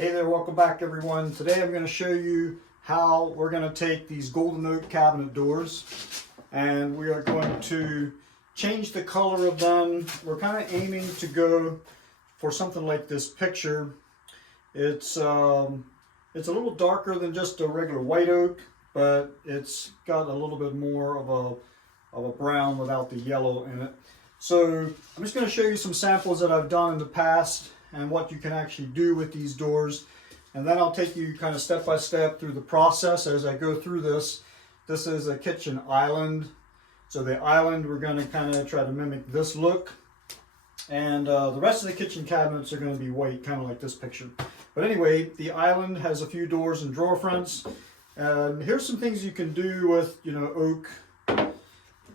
Hey there, welcome back everyone. Today I'm going to show you how we're going to take these golden oak cabinet doors and we are going to change the color of them. We're kind of aiming to go for something like this picture. It's a little darker than just a regular white oak, but it's got a little bit more of a brown without the yellow in it. So I'm just going to show you some samples that I've done in the past and what you can actually do with these doors, and then I'll take you kind of step by step through the process as I go through this. This is a kitchen island, so the island we're going to kind of try to mimic this look, and the rest of the kitchen cabinets are going to be white, kind of like this picture. But anyway, the island has a few doors and drawer fronts, and here's some things you can do with oak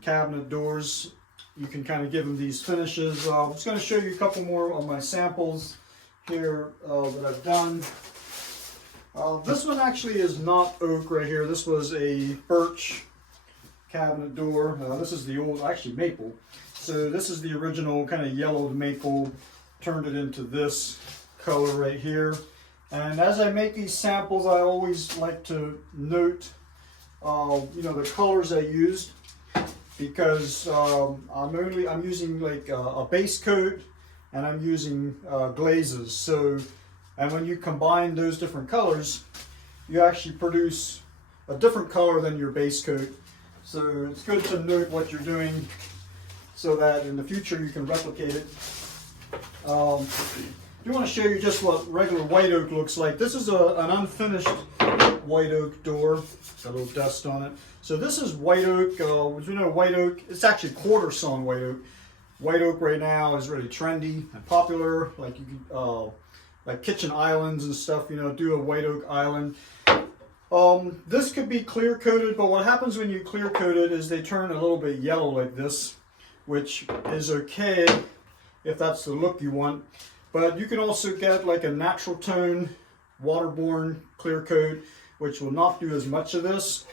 cabinet doors. You can kind of give them these finishes. I'm just going to show you a couple more of my samples here that I've done. This one actually is not oak right here. This was a birch cabinet door. This is the old, actually maple. So this is the original kind of yellowed maple, turned it into this color right here. And as I make these samples, I always like to note, the colors I used, because I'm using like a base coat and I'm using glazes. So, and when you combine those different colors, you actually produce a different color than your base coat. So it's good to note what you're doing so that in the future you can replicate it. I do want to show you just what regular white oak looks like. This is an unfinished white oak door. Got a little dust on it. So this is white oak. As you know, white oak, it's actually quarter sawn white oak. White oak right now is really trendy and popular. Like you can, like kitchen islands and stuff. Do a white oak island. This could be clear coated, but what happens when you clear coat it is they turn a little bit yellow like this, which is okay if that's the look you want. But you can also get like a natural tone waterborne clear coat, which will not do as much of this.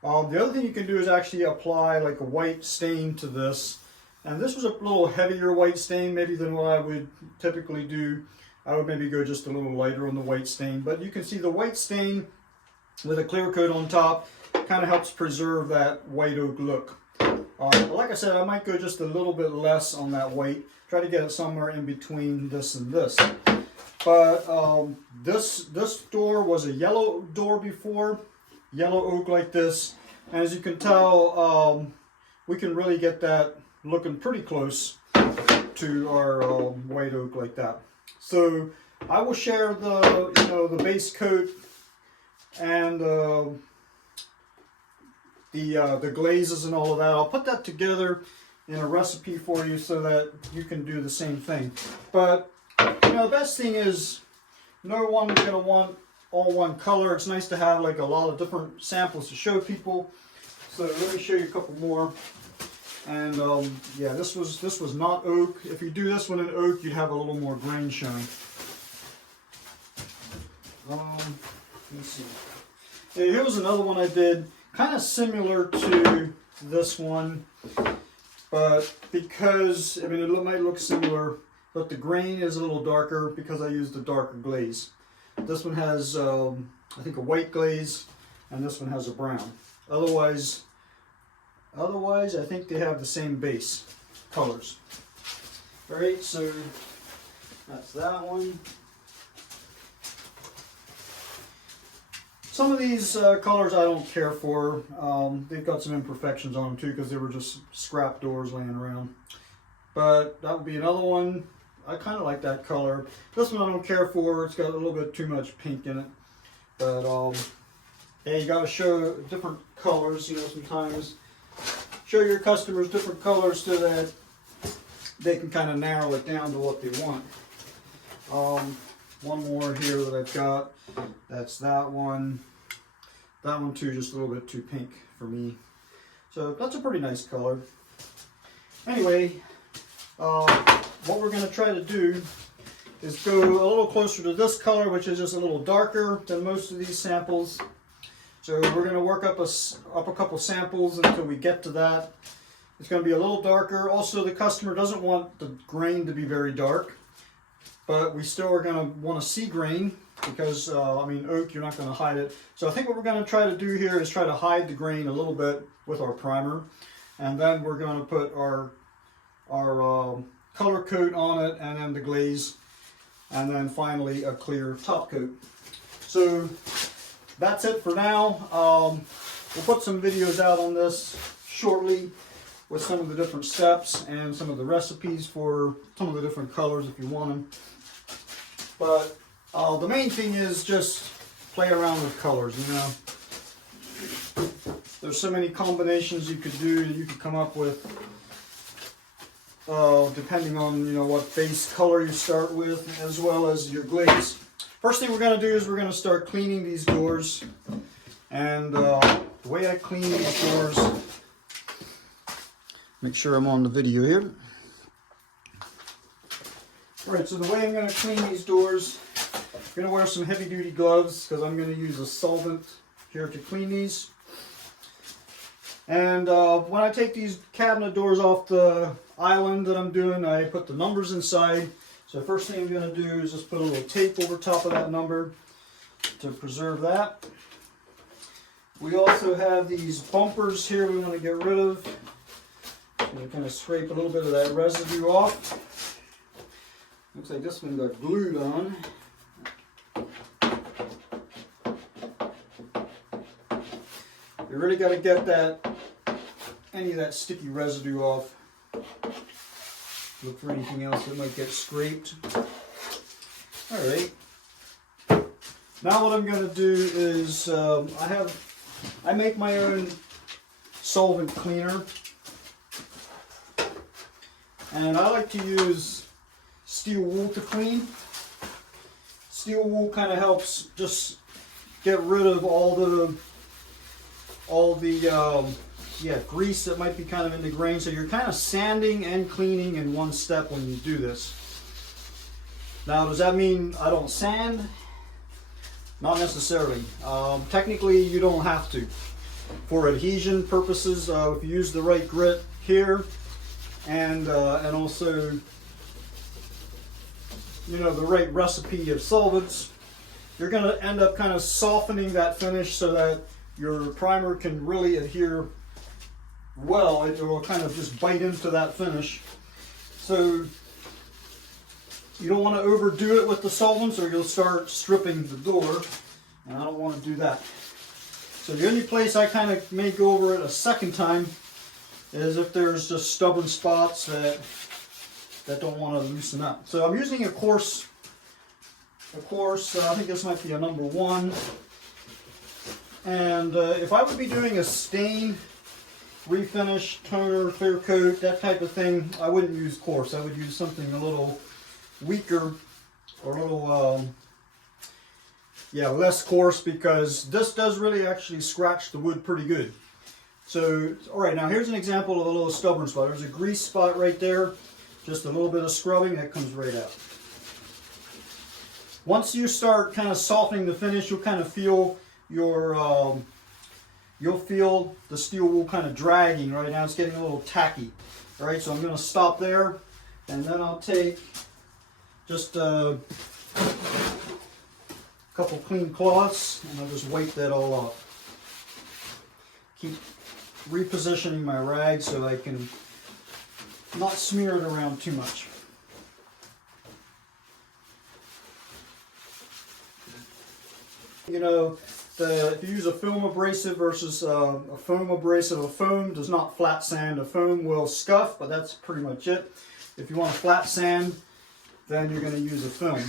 The other thing you can do is actually apply like a white stain to this. And this was a little heavier white stain maybe than what I would typically do. I would maybe go just a little lighter on the white stain. But you can see the white stain with a clear coat on top kind of helps preserve that white oak look. Like I said, I might go just a little bit less on that white. Try to get it somewhere in between this and this. But this door was a yellow door before, yellow oak like this. And as you can tell, we can really get that looking pretty close to our white oak like that. So I will share the base coat and the glazes and all of that. I'll put that together in a recipe for you so that you can do the same thing. But the best thing is no one is going to want all one color. It's nice to have like a lot of different samples to show people. So let me show you a couple more. And yeah, this was not oak. If you do this one in oak, you'd have a little more grain showing. Let's see. Yeah, here was another one I did, kind of similar to this one, but because it might look similar, but the grain is a little darker because I used a darker glaze. This one has, I think, a white glaze, and this one has a brown. Otherwise, I think they have the same base colors. All right, so that's that one. Some of these colors I don't care for. They've got some imperfections on them too because they were just scrap doors laying around. But that would be another one. I kind of like that color. This one I don't care for. It's got a little bit too much pink in it. But yeah, you got to show different colors. Sometimes show your customers different colors so that they can kind of narrow it down to what they want. One more here that I've got. That's that one. That one too, just a little bit too pink for me. So that's a pretty nice color. Anyway, what we're going to try to do is go a little closer to this color, which is just a little darker than most of these samples. So we're going to work up a couple samples until we get to that. It's going to be a little darker. Also, the customer doesn't want the grain to be very dark. but we still are going to want to see grain because, I mean, oak, you're not going to hide it. So I think what we're going to try to do here is try to hide the grain a little bit with our primer. And then we're going to put our color coat on it, and then the glaze, and then finally a clear top coat. So that's it for now. We'll put some videos out on this shortly with some of the different steps and some of the recipes for some of the different colors if you want them. But the main thing is just play around with colors, you know. There's so many combinations you could do, you could come up with, depending on, you know, what base color you start with, as well as your glaze. First thing we're going to do is we're going to start cleaning these doors. And the way I clean these doors, make sure I'm on the video here. Alright, so the way I'm going to clean these doors, I'm going to wear some heavy duty gloves because I'm going to use a solvent here to clean these. And when I take these cabinet doors off the island that I'm doing, I put the numbers inside. So the first thing I'm going to do is just put a little tape over top of that number to preserve that. We also have these bumpers here we want to get rid of. I'm going to kind of scrape a little bit of that residue off. Looks like this one got glued on. You really got to get any of that sticky residue off. Look for anything else that might get scraped. Alright. Now what I'm going to do is I make my own solvent cleaner. And I like to use steel wool to clean. Steel wool kind of helps just get rid of all the grease that might be kind of in the grain. So you're kind of sanding and cleaning in one step when you do this. Now, does that mean I don't sand? Not necessarily. Technically, you don't have to. For adhesion purposes, if you use the right grit here, and also, you know, the right recipe of solvents, you're going to end up kind of softening that finish so that your primer can really adhere well. It will kind of just bite into that finish. So you don't want to overdo it with the solvents or you'll start stripping the door, and I don't want to do that. So the only place I kind of may go over it a second time is if there's just stubborn spots that don't want to loosen up. So I'm using a coarse, I think this might be a number 1. And if I would be doing a stain, refinish, toner, clear coat, that type of thing, I wouldn't use coarse. I would use something a little weaker or a little, less coarse, because this does really actually scratch the wood pretty good. So, alright, now here's an example of a little stubborn spot. There's a grease spot right there. Just a little bit of scrubbing, that comes right out. Once you start kind of softening the finish, you'll kind of feel the steel wool kind of dragging. Right now it's getting a little tacky. Alright, so I'm going to stop there, and then I'll take just a couple clean cloths and I'll just wipe that all off. Keep repositioning my rag so I can not smear it around too much. You know, if you use a film abrasive versus a foam abrasive, a foam does not flat sand. A foam will scuff, but that's pretty much it. If you want to flat sand, then you're going to use a film.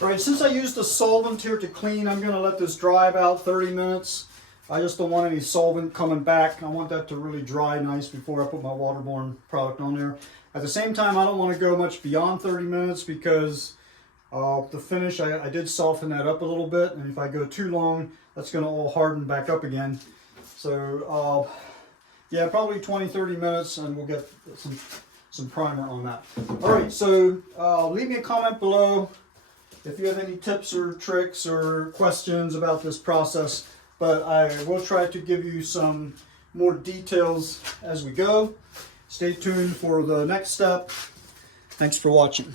Alright, since I used the solvent here to clean, I'm going to let this dry about 30 minutes. I just don't want any solvent coming back. I want that to really dry nice before I put my waterborne product on there. At the same time, I don't want to go much beyond 30 minutes because the finish, I did soften that up a little bit, and if I go too long, that's going to all harden back up again. So yeah, probably 20-30 minutes, and we'll get some primer on that. All right, so leave me a comment below if you have any tips or tricks or questions about this process, but I will try to give you some more details as we go. Stay tuned for the next step. Thanks for watching.